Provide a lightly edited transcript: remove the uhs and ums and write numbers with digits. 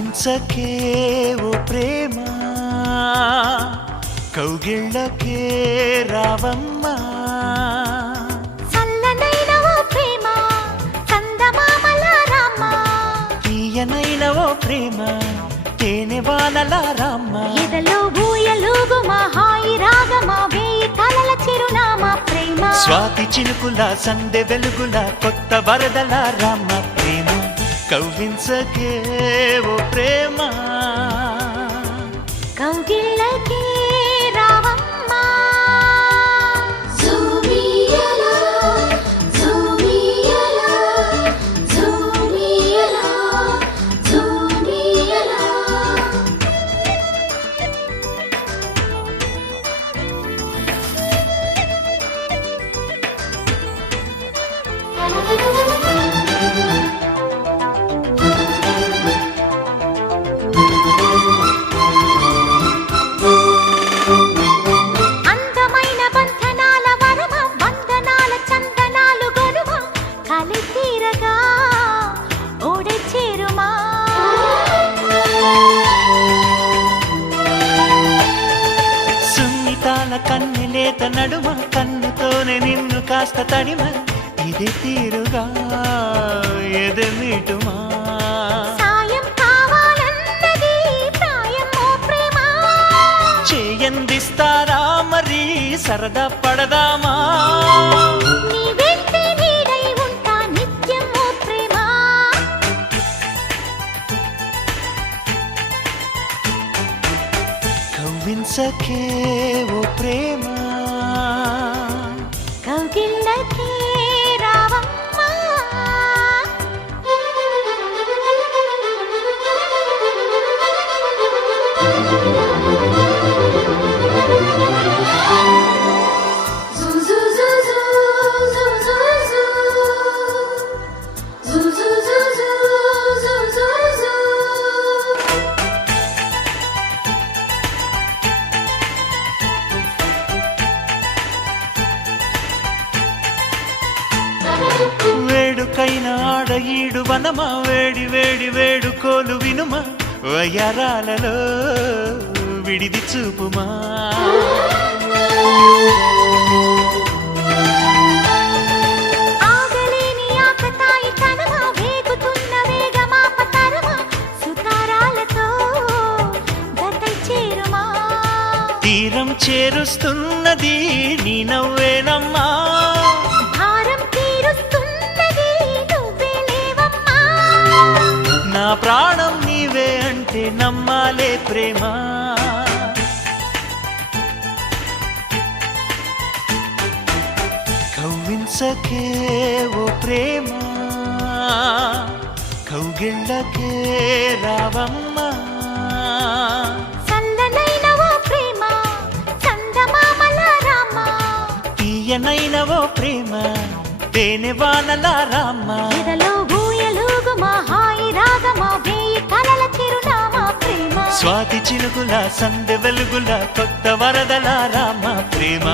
కవ్వించకే ఓ ప్రేమ కౌగిళ్ళకే రావమ్మా చల్లనైన ఓ ప్రేమ చందమామల రామ తీయనైన ఓ ప్రేమ తేనె వానల రామ ఎదలో ఊయలుగు మా హాయి రాగమా వేయి కలల చిరునామా ప్రేమ స్వాతి చినుకుల సందె వెలుగుల కొత్త వరదల రామ ప్రేమ కవ్వించకే ఓ ప్రేమ కౌగిళ్ళకే రావమ్మా జూమియలా జూమియలా జూమియలా జూమియలా అందమైన బంధనాల వరమ వందనాల చందనాలు గొరువ కలి తీరగా ఓడే చేరుమా సున్నితాల కన్నెలేత నడుమ కన్నుతోనే నిన్ను కాస్త తడిమ ఇది తీరుగా ఎదమిటుమా సాయం కావాలన్నది ప్రాయం ఓ ప్రేమ చేయందిస్తారా మరి సరదా పడదామా నీ వెంటే నీడై ఉంటా నిత్యం ఓ ప్రేమ కవ్వించకే ఓ ప్రేమ కౌగిళ్ళకే రావమ్మా వేడుకైన ఆడ ఈడు వనమా వేడి వేడి వేడుకోలు వినుమా వయ్యారాలలో విడిది చూపుమా ఆగలేని ఆకతాయి తనమా వేగుతున్న వేగమాపతరమా సుతారాలతో గతై చేరుమా తీరం చేరుస్తున్నది నీ నవ్వేనమ్మా భారం తీరుస్తున్నది నువ్వే లేవమ్మా నా ప్రాణం నీవే అంటే నమ్మాలే ప్రేమ కవ్వించకే ఓ ప్రేమ కౌగిళ్ళకే రావమ్మా చల్లనైన ఓ ప్రేమ చందమామల రామ తీయనైన ఓ ప్రేమ తేనె వానల రామ ఎదలో ఊయలుగు మా హాయి రాగమా వేయి కలల చిరునామా ప్రేమ స్వాతి చినుకుల సందె వెలుగుల కొత్త వరదల రామ ప్రేమ